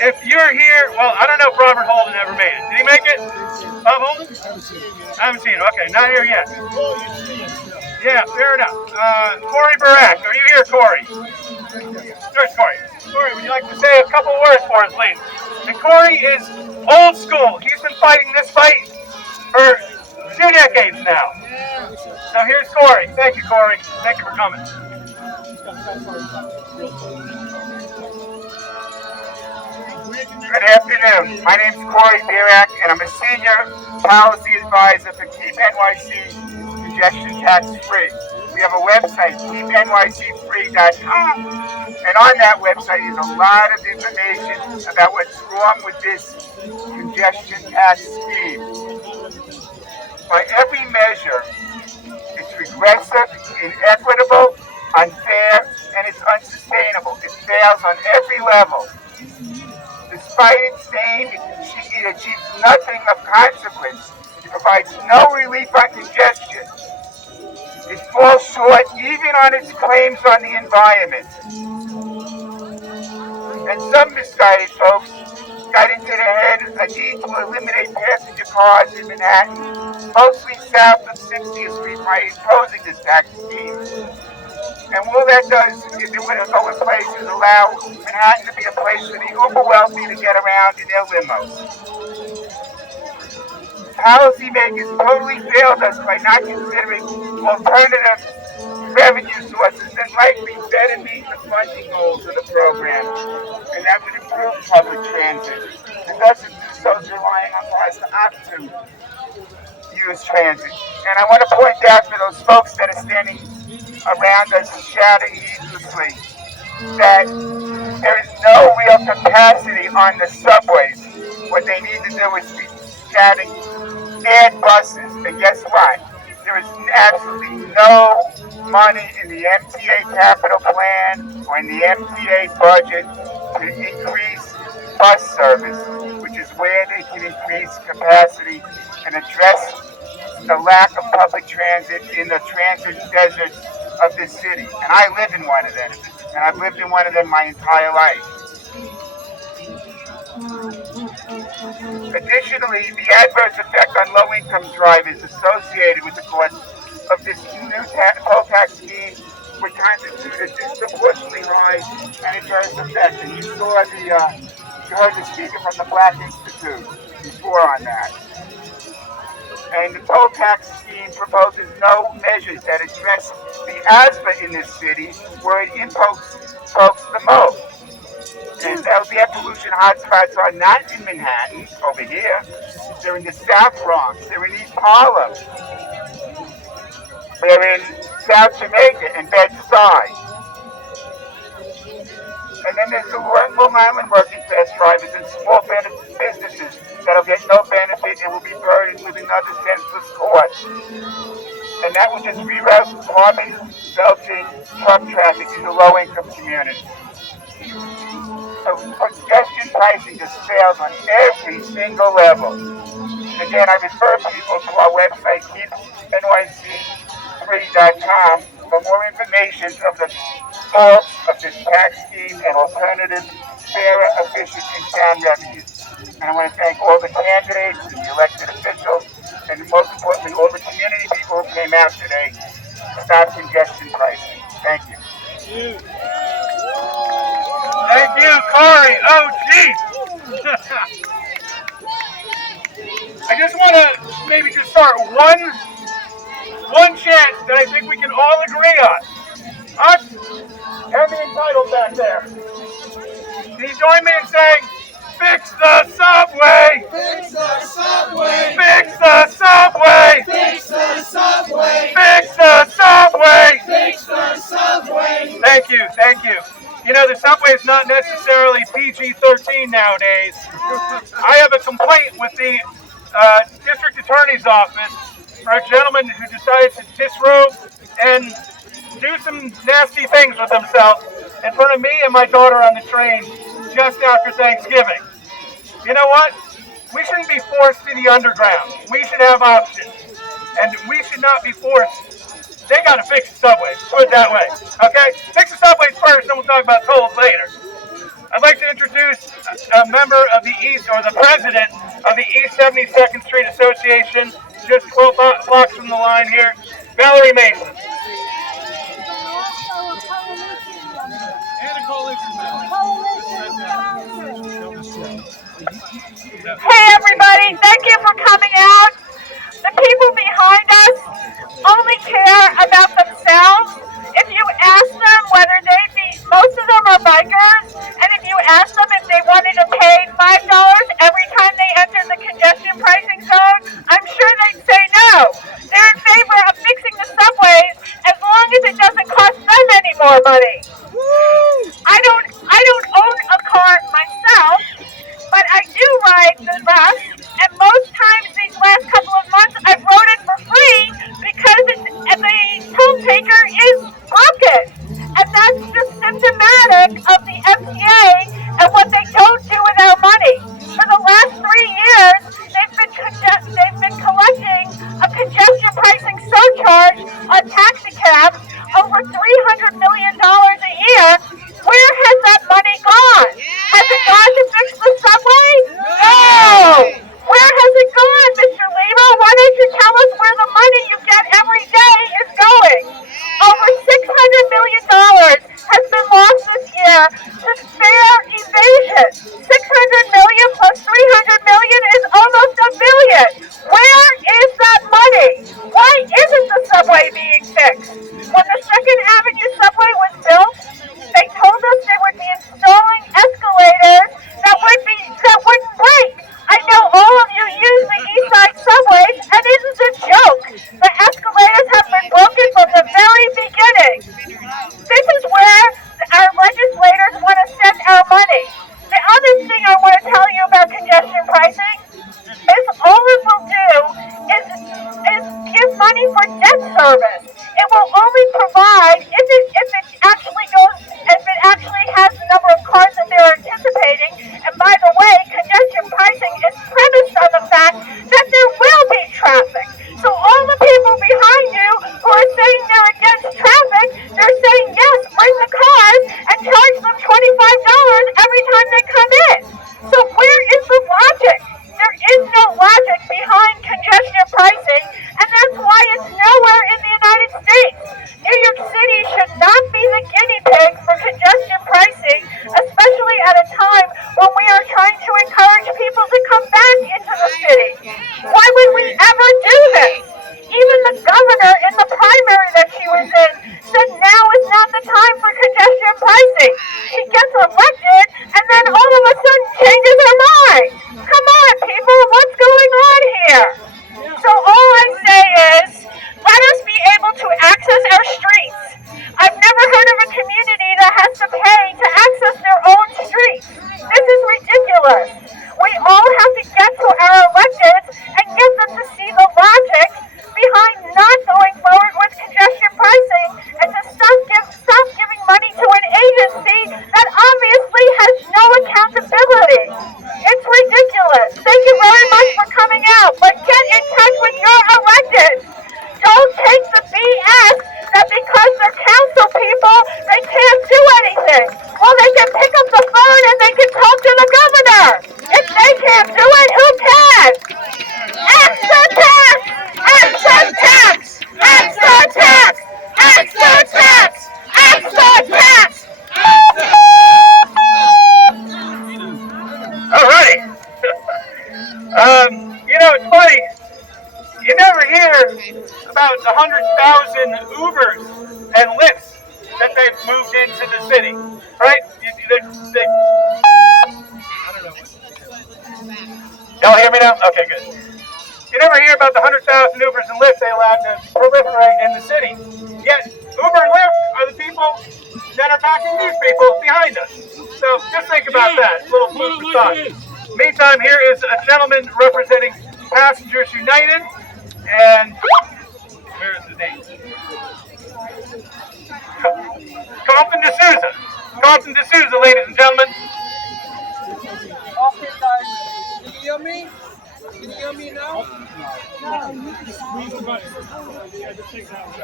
If you're here, well, I don't know if Robert Holden ever made it. Did he make it? Bob Holden? I haven't seen him. Okay, not here yet. Yeah, fair enough. Corey Barak, are you here, Corey? There's Corey. Corey, would you like to say a couple words for us, please? And Corey is old school. He's been fighting this fight for 2 decades now. So here's Corey. Thank you, Corey. Thank you for coming. Good afternoon. My name is Corey Barak, and I'm a senior policy advisor for Keep NYC Congestion Tax Free. We have a website, keepnycfree.com, and on that website is a lot of information about what's wrong with this congestion tax scheme. By every measure, it's regressive, inequitable, unfair, and it's unsustainable. It fails on every level. Despite its name, it achieves nothing of consequence. It provides no relief on congestion. It falls short even on its claims on the environment. And some misguided folks got into their head a need to eliminate passenger cars in Manhattan, mostly south of 60th Street, by imposing this tax scheme. And all that does, if it were to go in place, is allow Manhattan to be a place for the uber wealthy to get around in their limos. Policymakers totally failed us by not considering alternative revenue sources that likely better meet the funding goals of the program, and that would improve public transit. It doesn't do so relying on cars to opt to use transit. And I want to point out for those folks that are standing around us shouting needlessly that there is no real capacity on the subways. What they need to do is be shouting add buses. And guess what? There is absolutely no money in the MTA capital plan or in the MTA budget to increase bus service, which is where they can increase capacity and address the lack of public transit in the transit deserts of this city. And I live in one of them, and I've lived in one of them my entire life. Additionally, the adverse effect on low-income drivers associated with the cost of this new toll tax scheme would constitute a disproportionately high and adverse effect. And you heard the speaker from the Black Institute before on that. And the toll tax scheme proposes no measures that address the asthma in this city, where it impacts folks the most. And air pollution hotspots are not in Manhattan, over here. They're in the South Bronx. They're in East Harlem. They're in South Jamaica and Bed-Stuy. And then there's the Long Island working class drivers and small businesses that'll get no benefit and will be burdened with another senseless cost. And that will just reroute carbon-belching truck traffic into low-income communities. So congestion pricing just fails on every single level. Again, I refer people to our website, keepnycfree.com, for more information of the faults of this tax scheme and alternative, fairer, efficient, and sound revenues. And I want to thank all the candidates and the elected officials, and most importantly, all the community people who came out today to stop congestion pricing. Thank you. Thank you, Corey. Oh, geez. I just want to maybe just start one chant that I think we can all agree on. Us and the entitled back there. Can you join me in saying, fix the subway! Fix the subway! Fix the subway! Fix the subway! Fix the subway! Fix the subway! Thank you, thank you. You know, the subway is not necessarily PG-13 nowadays. I have a complaint with the district attorney's office for a gentleman who decided to disrobe and do some nasty things with himself in front of me and my daughter on the train just after Thanksgiving. You know what? We shouldn't be forced to the underground. We should have options. And we should not be forced. They got to fix the subways, put it that way. Okay? Fix the subways first, then we'll talk about tolls later. I'd like to introduce a member of the East, or the president of the East 72nd Street Association, just 12 blocks from the line here, Valerie Mason. Hey everybody, thank you for coming out. The people behind us only care about themselves. If you ask them whether most of them are bikers, and if you ask them if they wanted to pay $5 every time they enter the congestion pricing zone, I'm sure they'd say no. They're in favor of fixing the subways as long as it doesn't cost them any more money. I don't own a car myself, but I do ride the bus, and most times these last couple of months I've rode it for free because the toll taker is broken. And that's just symptomatic of the MTA and what they don't do with our money. For the last 3 years, they've been collecting a congestion pricing surcharge on taxi cabs over $300 million a year. Where has that money gone? Has it gone to fix the subway? No! Where has it gone, Mr. Lima? Why don't you tell us where the money you get every day is going? Over $600 million has been lost this year to fare evasion. $600 million plus $300 million is almost $1 billion. Where is that money? Why isn't the subway being fixed? When the Second Avenue subway was built, they told us they would be installing escalators that wouldn't break. I know all of you use the East Side subways, and this is a joke. The escalators have been broken from the very beginning. This is where our legislators want to send our money. The other thing I want to tell you about congestion pricing is all it will do is give money for debt service. It will only provide if it actually has the number of cars that they're anticipating. And by the way, congestion pricing is premised on the fact that there will be traffic. So all the people behind you who are saying they're against traffic, they're saying yes, bring the cars and charge them $25 every time they come in. So where is the logic? There is no logic behind congestion pricing, and that's why it's nowhere in the United States. New York City should not be the guinea pig for congestion pricing, especially at a time when we are trying to encourage people to come back into the city. Why would we ever do this? Even the governor in the primary that she was in said now is not the time for congestion pricing. She gets elected and then all of a sudden changes her mind. Come on, people, what's going on here? So all I say is, let us be able to access our streets. I've never heard of a community that has to pay to access their own streets. This is ridiculous. We all have to get to our electeds and get them to see the logic behind not going forward with congestion pricing and to stop giving money to an agency that obviously has no accountability. It's ridiculous. Thank you very much for coming out, but get in touch with your electeds. Don't take the BS that because they're council people, they can't do anything. Well, they can pick up the phone and they can talk to the governor. If they can't do it, who can? Extra tax! Extra tax! Extra tax! Extra tax! Extra tax! Alrighty. It's funny. You never hear about the 100,000 Ubers and Lyfts that they've moved into the city, right? Y'all hear me now? Okay, good. You never hear about the 100,000 Ubers and Lyfts they allowed to proliferate in the city. Yet, Uber and Lyft are the people that are backing these people behind us. So just think about that. A little food for thought. Meantime, here is a gentleman representing Passengers United, and where is the name? Compton D'Souza. Compton D'Souza, ladies and gentlemen. Okay, guys, can you hear me? Can you hear me now? Squeeze the button. Yeah, just take that one.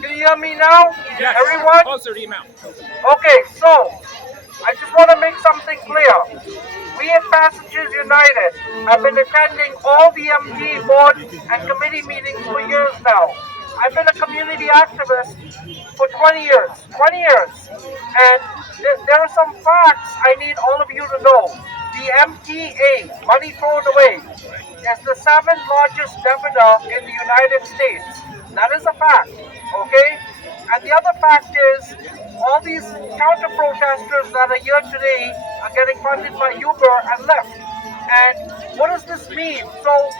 Can you hear me now? Yes. Everyone? Closer to your mouth. Okay, so I just want to make something clear. We at Passengers United have been attending all the MG board and committee meetings for years now. I've been a community activist for 20 years. 20 years. And there are some facts I need all of you to know. The MTA, money thrown away, is the 7th largest debtor in the United States. That is a fact, okay? And the other fact is, all these counter-protesters that are here today are getting funded by YEAGER and Lyft. And what does this mean? So,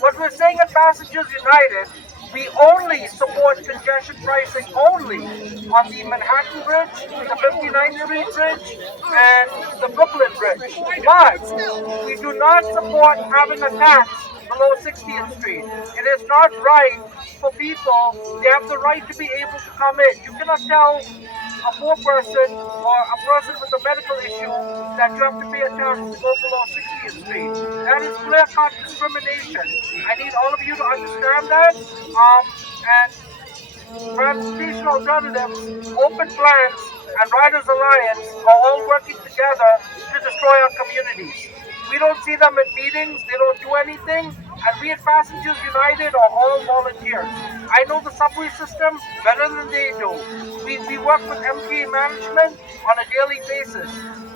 what we're saying at Passengers United, we only support congestion pricing only on the Manhattan Bridge, the 59th Street Bridge, and the Brooklyn Bridge. But we do not support having a tax below 60th Street. It is not right for people. They have the right to be able to come in. You cannot tell a poor person or a person with a medical issue that you have to pay a tax to go below 60th Street. That is clear-cut discrimination. I need all of you to understand that. And Transportation Alternatives, Open Plans, and Riders Alliance are all working together to destroy our communities. We don't see them at meetings, they don't do anything, and we at Passengers United are all volunteers. I know the subway system better than they do. We work with MTA management on a daily basis.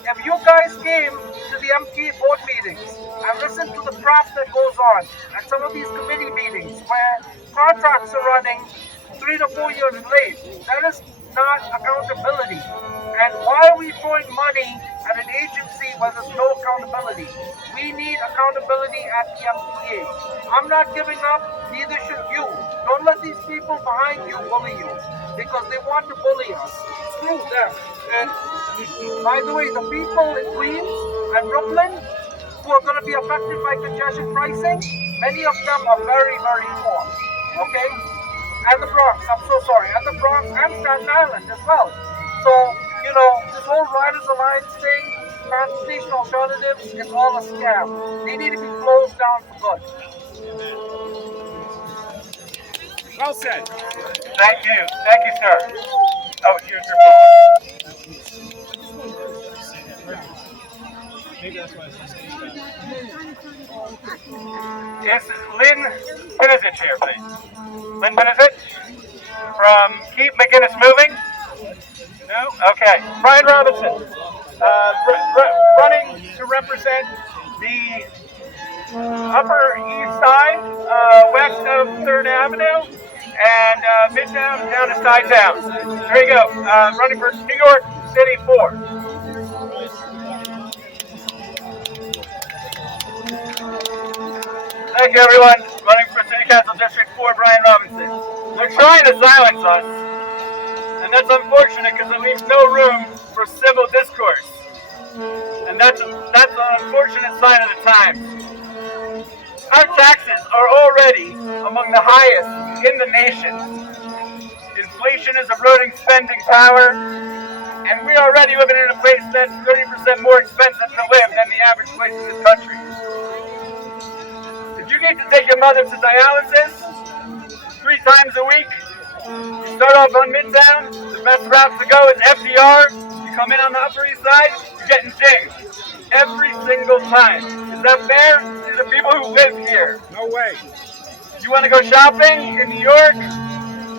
If you guys came to the MTA board meetings and listened to the crap that goes on at some of these committee meetings where contracts are running 3 to 4 years late, that is not accountability. And why are we throwing money at an agency where there's no accountability? We need accountability at the MTA. I'm not giving up, neither should you. Don't let these people behind you bully you, because they want to bully us. Screw them. And by the way, the people in Queens and Brooklyn who are going to be affected by congestion pricing, many of them are very, very poor. Okay? And the Bronx, I'm so sorry, and the Bronx and Staten Island as well. So, you know, this whole Riders Alliance thing, Transportation Alternatives, is all a scam. They need to be closed down for good. Well said. Thank you, sir. Oh, here's your phone. Maybe that's why it's Is Lynn Pinizich here, please? Lynn Pinizich? From Keep McGinnis Moving? No? Okay. Brian Robinson, running to represent the Upper East Side, west of 3rd Avenue, and Midtown down to Side-Town. There you go. Running for New York City 4. Thank you, everyone. Running for City Council District 4, Brian Robinson. They're trying to silence us, and that's unfortunate because it leaves no room for civil discourse. And that's an unfortunate sign of the times. Our taxes are already among the highest in the nation. Inflation is eroding spending power, and we already living in a place that's 30% more expensive to live than the average place in this country. If you need to take your mother to dialysis 3 times a week, you start off on Midtown, the best route to go is FDR, you come in on the Upper East Side, you're getting dinged. Every single time. Is that fair? These are people who live here. No way. You want to go shopping in New York?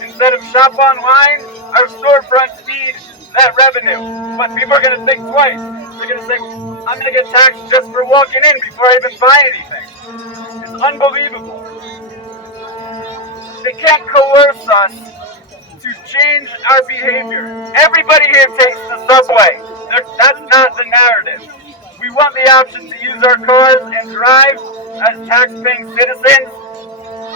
Instead of shop online, our storefronts feed that revenue. But people are going to think twice. They're going to say, I'm going to get taxed just for walking in before I even buy anything. It's unbelievable. They can't coerce us to change our behavior. Everybody here takes the subway. That's not the narrative. We want the option to use our cars and drive as tax-paying citizens.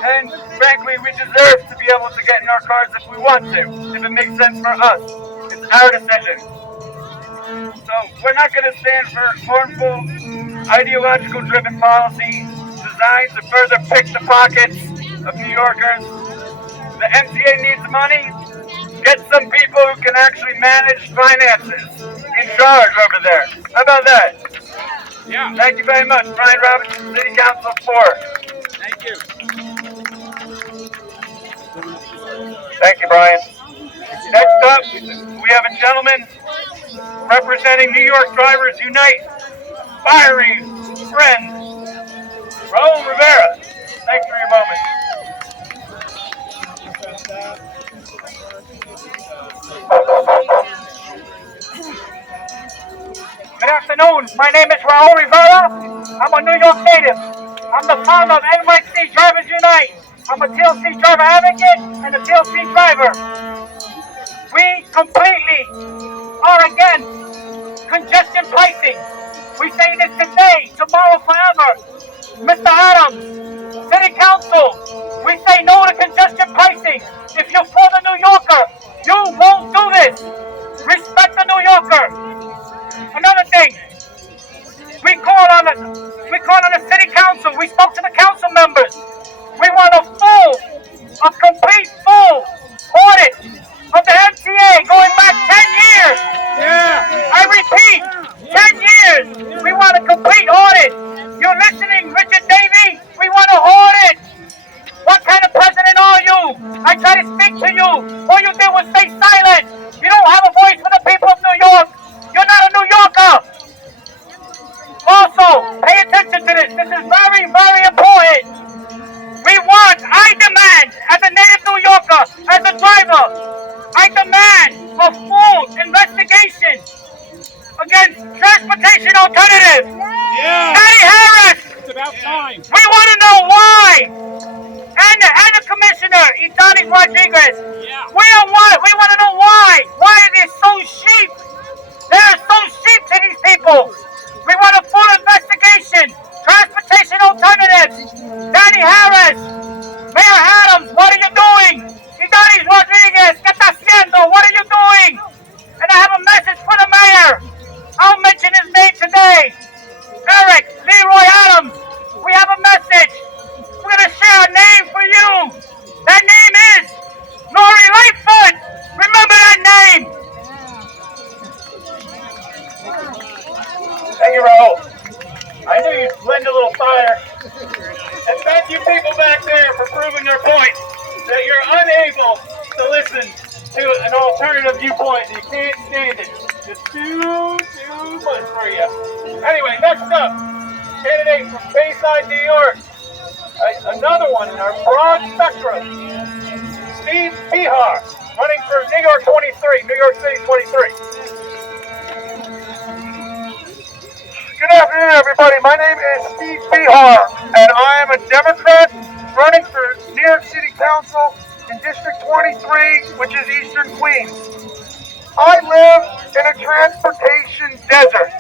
And frankly, we deserve to be able to get in our cars if we want to, if it makes sense for us. It's our decision. So we're not going to stand for harmful, ideological-driven policy designed to further pick the pockets of New Yorkers. The MTA needs money. Get some people who can actually manage finances in charge over there. How about that? Yeah. Thank you very much, Brian Robinson, City Council 4. Thank you. Thank you, Brian. Next up, we have a gentleman representing New York Drivers Unite, fiery friend, Raul Rivera. Thanks for your moment. Good afternoon. My name is Raul Rivera. I'm a New York native. I'm the founder of NYC Drivers Unite. I'm a TLC driver advocate and a TLC driver. We completely are against congestion pricing. We say this today, tomorrow, forever. Mr. Adams, City Council, we say no to congestion pricing. If you're for the New Yorker, you won't do this. Respect the New Yorker. Another thing, we called on the City Council. We spoke to the council members. We want a complete full audit of the MTA going back 10 years. Yeah. I repeat, 10 years. We want a complete audit. You're listening, Richard Davey? We want an audit. What kind of president are you? I try to speak to you. All you did was stay silent. You don't have a voice for the people of New York. You're not a New Yorker. Also, pay attention to this. This is very, very important. I demand, as a native New Yorker, as a driver, I demand a full investigation against transportation alternatives. Yeah. Patty Harris. It's about time. We want to know why. And the commissioner, Itanis Rodriguez. Yeah. We want to know why. Why are they so cheap? They're so cheap to these people. We want a full investigation. Transportation alternatives. Danny Harris. Mayor Adams, what are you doing? Itanis Rodriguez, ¿qué está haciendo? What are you doing? And I have a message for the mayor. I'll mention his name today. Eric Leroy Adams, we have a message. We're going to share a name for you. That name is Lori Lightfoot. Remember that name. Thank you, Raul. I knew you'd lend a little fire. And thank you people back there for proving your point that you're unable to listen to an alternative viewpoint. You can't stand it. It's too much for you. Anyway, next up, candidate from Bayside, New York. Another one in our broad spectrum. Steve Behar, running for New York 23, New York City 23. Good afternoon, everybody. My name is Steve Behar, and I am a Democrat running for New York City Council in District 23, which is Eastern Queens. I live in a transportation desert.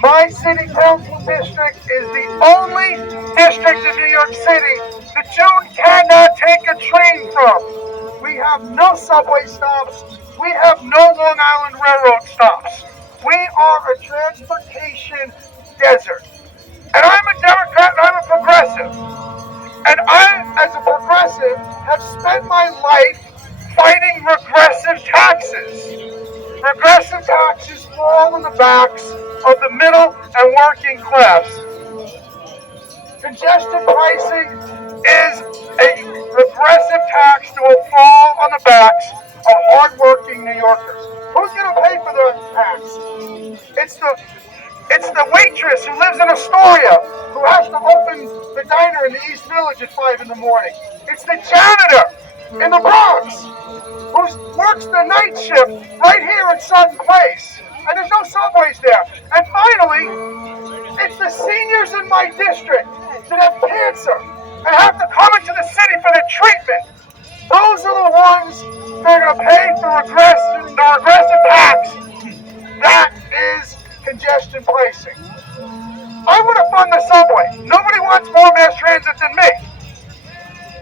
My city council district is the only district in New York City that you cannot take a train from. We have no subway stops. We have no Long Island Railroad stops. We are a transportation desert. And I'm a Democrat and I'm a progressive. And I, as a progressive, have spent my life fighting regressive taxes. Regressive taxes fall on the backs of the middle and working class. Congestion pricing is a regressive tax that will fall on the backs of hardworking New Yorkers. Who's going to pay for the tax? It's the waitress who lives in Astoria who has to open the diner in the East Village at 5 in the morning. It's the janitor in the Bronx who works the night shift right here at Sutton Place. And there's no subways there. And finally, it's the seniors in my district that have cancer and have to come into the city for their treatment. Those are the ones that are going to pay for the regressive tax. That is congestion pricing. I want to fund the subway. Nobody wants more mass transit than me.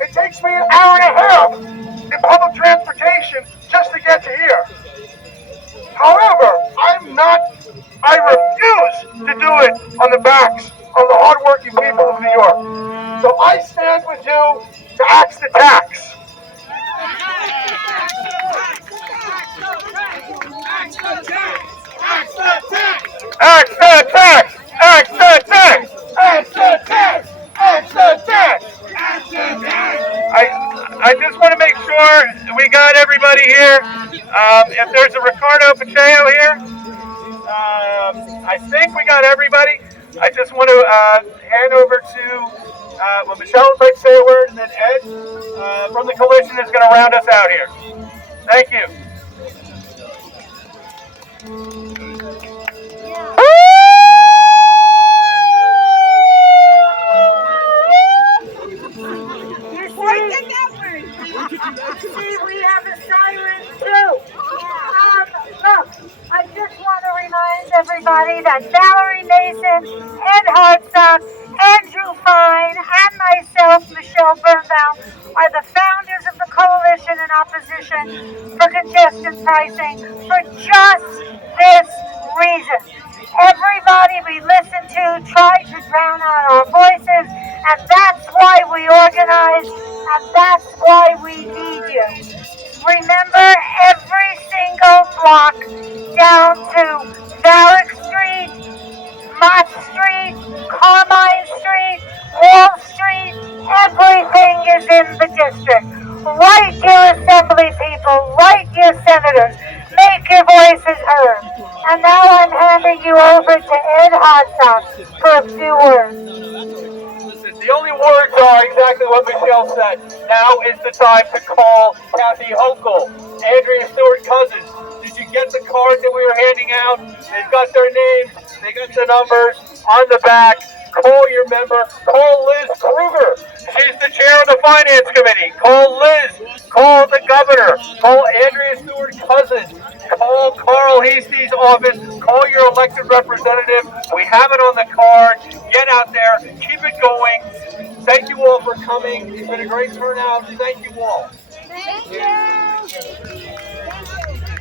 It takes me an hour and a half in public transportation just to get to here. However, I refuse to do it on the backs of the hardworking people of New York. So I stand with you to axe the tax. Axe the tax! Axe the if there's a Ricardo Pacheco here, I think we got everybody. I just want to hand over to, well, Michelle would like to say a word, and then Ed from the coalition is going to round us out here. Thank you. See, we have the sirens too. Look, I just want to remind everybody that Valerie Mason, Ed Hartsock, Andrew Fine, and myself, Michelle Birnbaum, are the founders of the Coalition in Opposition for Congestion Pricing for just this reason. Everybody we listen to tried to drown out our voices, and that's why we organize, and that's why we need you. Remember, every single block down to Varick Street, Mott Street, Carmine Street, Wall Street, everything is in the district. Write your assembly people, write your senators, make your voices heard. And now I'm handing you over to Ed Hartsock for a few words. The only words are exactly what Michelle said. Now is the time to call Kathy Hochul, Andrea Stewart-Cousins. Did you get the card that we were handing out? They've got their names, they got the numbers on the back. Call your member. Call Liz Kruger. She's the chair of the Finance Committee. Call Liz. Call the governor. Call Andrea Stewart-Cousins. Call Carl Hastie's office. Call your elected representative. We have it on the card. Get out there. Keep it going. Thank you all for coming. It's been a great turnout. Thank you all. Thank you.